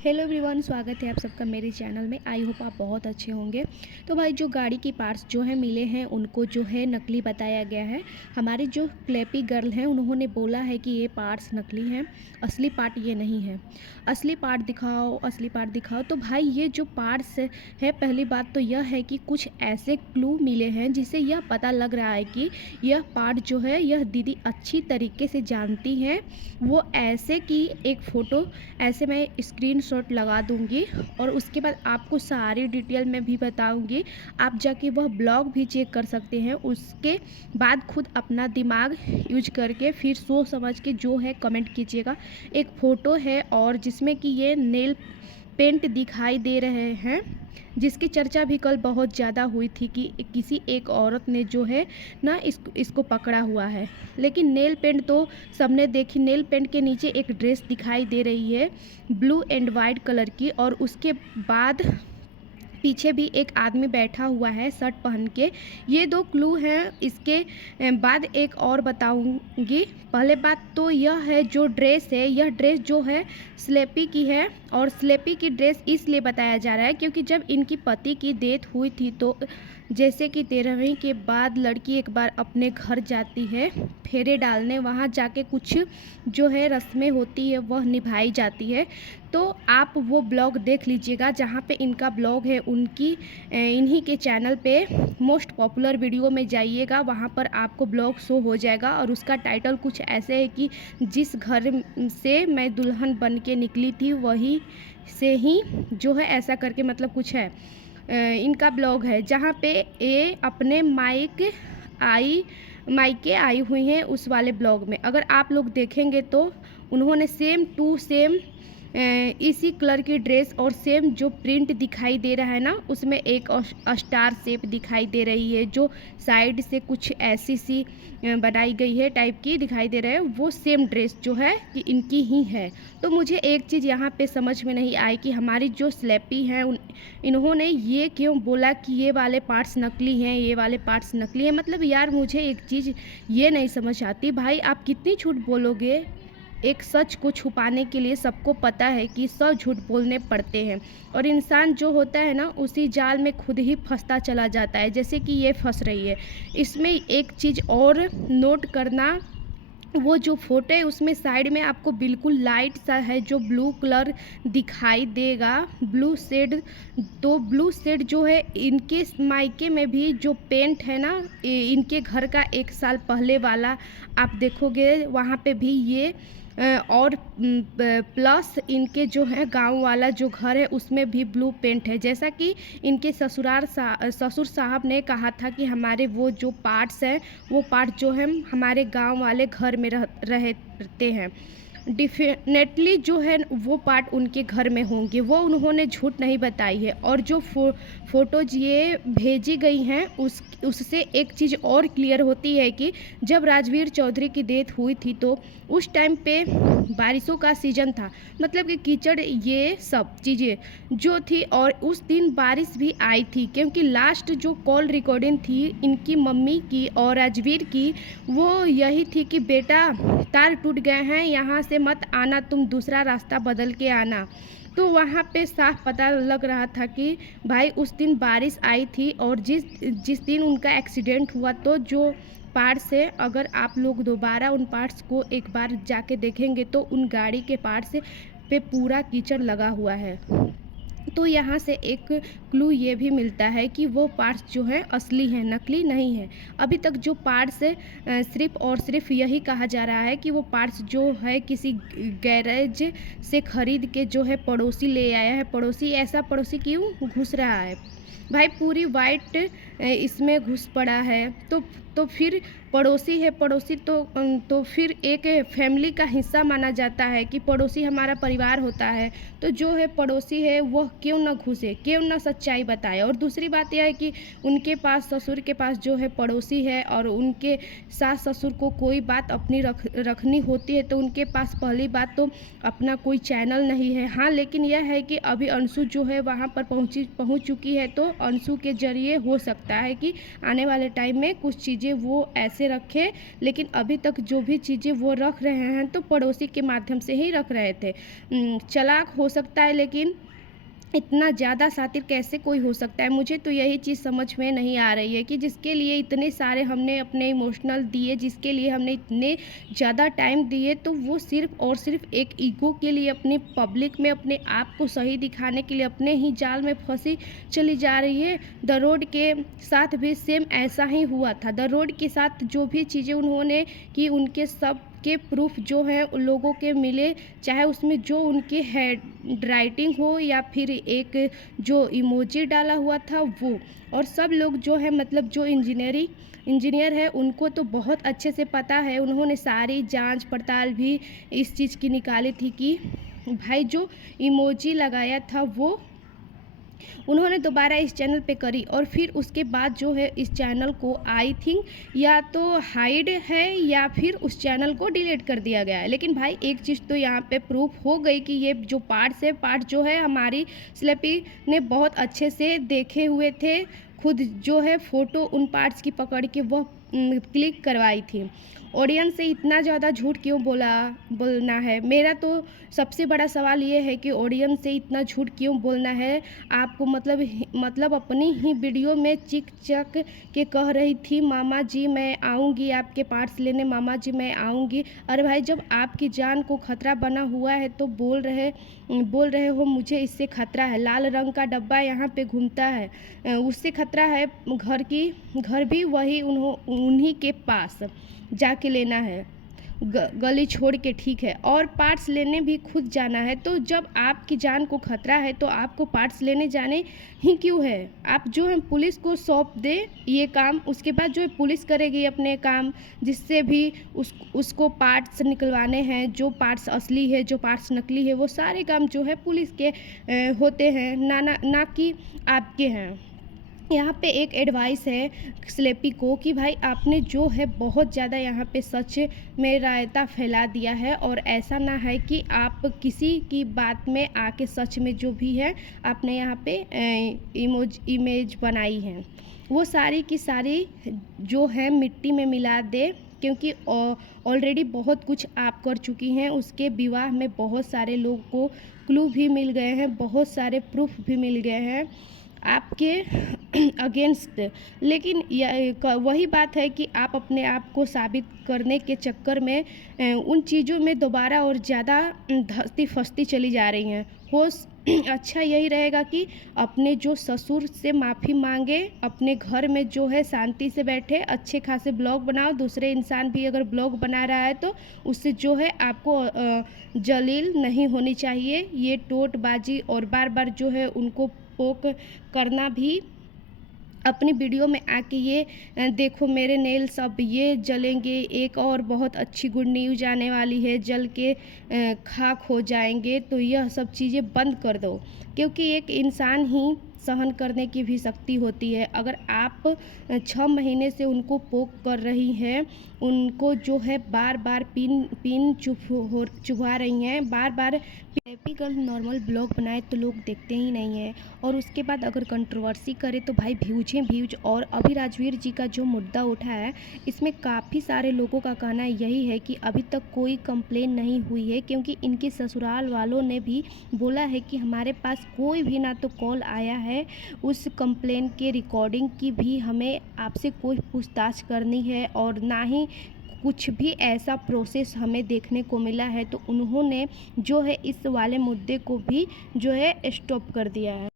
Hello everyone, स्वागत है आप सबका मेरे चैनल में। आई होप आप बहुत अच्छे होंगे। तो भाई जो गाड़ी की पार्ट्स जो है मिले हैं उनको जो है नकली बताया गया है। हमारी जो क्लेपी गर्ल हैं उन्होंने बोला है कि ये पार्ट्स नकली हैं, असली पार्ट ये नहीं है। असली पार्ट दिखाओ, असली पार्ट दिखाओ। तो भाई ये जो पार्ट्स है, पहली बात तो यह है कि कुछ ऐसे क्लू मिले हैं जिससे यह पता लग रहा है कि यह पार्ट जो है यह दीदी अच्छी तरीके से जानती हैं। वो ऐसे कि एक फ़ोटो ऐसे मैं स्क्रीनशॉट लगा दूंगी और उसके बाद आपको सारी डिटेल में भी बताऊंगी। आप जाके वह ब्लॉग भी चेक कर सकते हैं। उसके बाद खुद अपना दिमाग यूज करके फिर सोच समझ के जो है कमेंट कीजिएगा। एक फ़ोटो है और जिसमें कि ये नेल पेंट दिखाई दे रहे हैं, जिसकी चर्चा भी कल बहुत ज़्यादा हुई थी कि किसी एक औरत ने जो है ना इसको पकड़ा हुआ है। लेकिन नेल पेंट तो सबने देखी। नेल पेंट के नीचे एक ड्रेस दिखाई दे रही है ब्लू एंड वाइट कलर की, और उसके बाद पीछे भी एक आदमी बैठा हुआ है शर्ट पहन के। ये दो क्लू हैं। इसके बाद एक और बताऊंगी। पहले बात तो यह है, जो ड्रेस है यह ड्रेस जो है स्लेपी की है, और स्लेपी की ड्रेस इसलिए बताया जा रहा है क्योंकि जब इनकी पति की डेथ हुई थी तो जैसे कि 13वीं के बाद लड़की एक बार अपने घर जाती है फेरे डालने, वहाँ जाके कुछ जो है रस्में होती है वह निभाई जाती है। तो आप वो ब्लॉग देख लीजिएगा जहाँ पे इनका ब्लॉग है, उनकी इन्हीं के चैनल पे मोस्ट पॉपुलर वीडियो में जाइएगा, वहाँ पर आपको ब्लॉग शो हो जाएगा। और उसका टाइटल कुछ ऐसे है कि जिस घर से मैं दुल्हन बन के निकली थी वही से ही जो है ऐसा करके मतलब कुछ है। इनका ब्लॉग है जहाँ पे ये अपने मायके आई हुई हैं उस वाले ब्लॉग में। अगर आप लोग देखेंगे तो उन्होंने सेम टू सेम इसी कलर की ड्रेस और सेम जो प्रिंट दिखाई दे रहा है ना, उसमें एक स्टार शेप दिखाई दे रही है जो साइड से कुछ ऐसी सी बनाई गई है टाइप की दिखाई दे रहा है। वो सेम ड्रेस जो है कि इनकी ही है। तो मुझे एक चीज़ यहाँ पे समझ में नहीं आई कि हमारी जो स्लेपी हैं इन्होंने ये क्यों बोला कि ये वाले पार्ट्स नकली हैं, ये वाले पार्ट्स नकली हैं। मतलब यार मुझे एक चीज़ ये नहीं समझ आती, भाई आप कितनी झूठ बोलोगे। एक सच को छुपाने के लिए सबको पता है कि 100 झूठ बोलने पड़ते हैं, और इंसान जो होता है ना उसी जाल में खुद ही फंसता चला जाता है, जैसे कि ये फंस रही है। इसमें एक चीज़ और नोट करना, वो जो फोटो है उसमें साइड में आपको बिल्कुल लाइट सा है जो ब्लू कलर दिखाई देगा, ब्लू शेड। तो ब्लू शेड जो है इनके मायके में भी जो पेंट है ना, इनके घर का 1 साल पहले वाला आप देखोगे वहाँ पे भी ये और प्लस इनके जो है गांव वाला जो घर है उसमें भी ब्लू पेंट है। जैसा कि इनके ससुर साहब ने कहा था कि हमारे वो जो पार्ट्स हैं वो पार्ट जो है हमारे गांव वाले घर में रहते हैं, डिफिनेटली जो है वो पार्ट उनके घर में होंगे। वो उन्होंने झूठ नहीं बताई है। और जो फ़ोटोज़ ये भेजी गई हैं उससे एक चीज़ और क्लियर होती है कि जब राजवीर चौधरी की डेथ हुई थी तो उस टाइम पे बारिशों का सीज़न था, मतलब कि कीचड़ ये सब चीज़ें जो थी। और उस दिन बारिश भी आई थी क्योंकि लास्ट जो कॉल रिकॉर्डिंग थी इनकी मम्मी की और राजवीर की, वो यही थी कि बेटा तार टूट गए हैं, यहाँ से मत आना, तुम दूसरा रास्ता बदल के आना। तो वहाँ पे साफ पता लग रहा था कि भाई उस दिन बारिश आई थी। और जिस दिन उनका एक्सीडेंट हुआ तो जो पार्ट्स है, अगर आप लोग दोबारा उन पार्ट्स को एक बार जाके देखेंगे तो उन गाड़ी के पार्ट्स पे पूरा कीचड़ लगा हुआ है। तो यहाँ से एक क्लू ये भी मिलता है कि वो पार्ट्स जो हैं असली हैं, नकली नहीं है। अभी तक जो पार्ट्स सिर्फ और सिर्फ यही कहा जा रहा है कि वो पार्ट्स जो है किसी गैरेज से ख़रीद के जो है पड़ोसी ले आया है। पड़ोसी ऐसा पड़ोसी क्यों घुस रहा है भाई, पूरी वाइट इसमें घुस पड़ा है। तो फिर पड़ोसी है, पड़ोसी तो फिर एक फैमिली का हिस्सा माना जाता है कि पड़ोसी हमारा परिवार होता है। तो जो है पड़ोसी है वह क्यों ना घुसे, क्यों ना सच्चाई बताए। और दूसरी बात यह है कि उनके पास ससुर के पास जो है पड़ोसी है और उनके सास ससुर को कोई बात अपनी रखनी होती है तो उनके पास पहली बात तो अपना कोई चैनल नहीं है। हाँ, लेकिन यह है कि अभी अंशु जो है वहाँ पर पहुँच चुकी है तो अंशु के ज़रिए हो सकता है कि आने वाले टाइम में कुछ चीज़ें वो ऐसे रखे, लेकिन अभी तक जो भी चीज़ें वो रख रहे हैं तो पड़ोसी के माध्यम से ही रख रहे थे। चालाक हो सकता है, लेकिन इतना ज़्यादा शातिर कैसे कोई हो सकता है? मुझे तो यही चीज़ समझ में नहीं आ रही है कि जिसके लिए इतने सारे हमने अपने इमोशनल दिए, जिसके लिए हमने इतने ज़्यादा टाइम दिए, तो वो सिर्फ़ और सिर्फ़ एक ईगो के लिए, अपने पब्लिक में अपने आप को सही दिखाने के लिए अपने ही जाल में फंसी चली जा रही है। द रोड के साथ भी सेम ऐसा ही हुआ था। द रोड के साथ जो भी चीज़ें उन्होंने की, उनके सब के प्रूफ जो हैं उन लोगों के मिले, चाहे उसमें जो उनकी हैंड राइटिंग हो या फिर एक जो इमोजी डाला हुआ था वो। और सब लोग जो है, मतलब जो इंजीनियर है, उनको तो बहुत अच्छे से पता है। उन्होंने सारी जांच पड़ताल भी इस चीज़ की निकाली थी कि भाई जो इमोजी लगाया था वो उन्होंने दोबारा इस चैनल पे करी, और फिर उसके बाद जो है इस चैनल को आई थिंक या तो हाइड है या फिर उस चैनल को डिलीट कर दिया गया है। लेकिन भाई एक चीज़ तो यहाँ पे प्रूफ हो गई कि ये जो पार्ट जो है हमारी स्लेपी ने बहुत अच्छे से देखे हुए थे, खुद जो है फ़ोटो उन पार्ट्स की पकड़ के वो क्लिक करवाई थी। ऑडियंस से इतना ज़्यादा झूठ क्यों बोलना है? मेरा तो सबसे बड़ा सवाल ये है कि ऑडियंस से इतना झूठ क्यों बोलना है? आपको मतलब अपनी ही वीडियो में चिक चक के कह रही थी, मामा जी मैं आऊँगी आपके पार्ट्स लेने, मामा जी मैं आऊँगी। अरे भाई, जब आपकी जान को खतरा बना हुआ है तो बोल रहे हो मुझे इससे खतरा है। लाल रंग का डब्बा यहाँ पे घूमता है, उससे खतरा है। घर भी वही उन्हीं के पास जाके लेना है, गली छोड़ के, ठीक है। और पार्ट्स लेने भी खुद जाना है। तो जब आपकी जान को खतरा है तो आपको पार्ट्स लेने जाने ही क्यों है? आप जो है पुलिस को सौंप दे ये काम, उसके बाद जो है पुलिस करेगी अपने काम, जिससे भी उसको पार्ट्स निकलवाने हैं। जो पार्ट्स असली है, जो पार्ट्स नकली है, वो सारे काम जो है पुलिस के होते हैं, ना कि आपके हैं। यहाँ पे एक एडवाइस है स्लेपी को कि भाई आपने जो है बहुत ज़्यादा यहाँ पे सच में रायता फैला दिया है, और ऐसा ना है कि आप किसी की बात में आके सच में जो भी है आपने यहाँ पे इमेज बनाई है, वो सारी की सारी जो है मिट्टी में मिला दे, क्योंकि ऑलरेडी बहुत कुछ आप कर चुकी हैं। उसके विवाह में बहुत सारे लोगों को क्लू भी मिल गए हैं, बहुत सारे प्रूफ भी मिल गए हैं आपके अगेंस्ट। लेकिन वही बात है कि आप अपने आप को साबित करने के चक्कर में उन चीज़ों में दोबारा और ज़्यादा धंसती फंसती चली जा रही हैं। अच्छा यही रहेगा कि अपने जो ससुर से माफ़ी मांगे, अपने घर में जो है शांति से बैठे, अच्छे खासे ब्लॉग बनाओ। दूसरे इंसान भी अगर ब्लॉग बना रहा है तो उससे जो है आपको जलील नहीं होनी चाहिए। ये टोटबाजी और बार बार जो है उनको पोक करना भी अपनी वीडियो में आके ये देखो मेरे नेल्स अब ये जलेंगे, एक और बहुत अच्छी गुड न्यूज़ आने वाली है, जल के खाक हो जाएंगे। तो यह सब चीज़ें बंद कर दो, क्योंकि एक इंसान ही सहन करने की भी शक्ति होती है। अगर आप 6 महीने से उनको पोक कर रही हैं, उनको जो है बार बार पिन चुभा रही हैं, बार बार टिपिकल नॉर्मल ब्लॉग बनाए तो लोग देखते ही नहीं हैं, और उसके बाद अगर कंट्रोवर्सी करे तो भाई व्यूज। और अभी राजवीर जी का जो मुद्दा उठा है, इसमें काफ़ी सारे लोगों का कहना यही है कि अभी तक कोई कंप्लेन नहीं हुई है, क्योंकि इनके ससुराल वालों ने भी बोला है कि हमारे पास कोई भी ना तो कॉल आया है उस कंप्लेन के रिकॉर्डिंग की भी हमें आपसे कोई पूछताछ करनी है, और ना ही कुछ भी ऐसा प्रोसेस हमें देखने को मिला है। तो उन्होंने जो है इस वाले मुद्दे को भी जो है स्टॉप कर दिया है।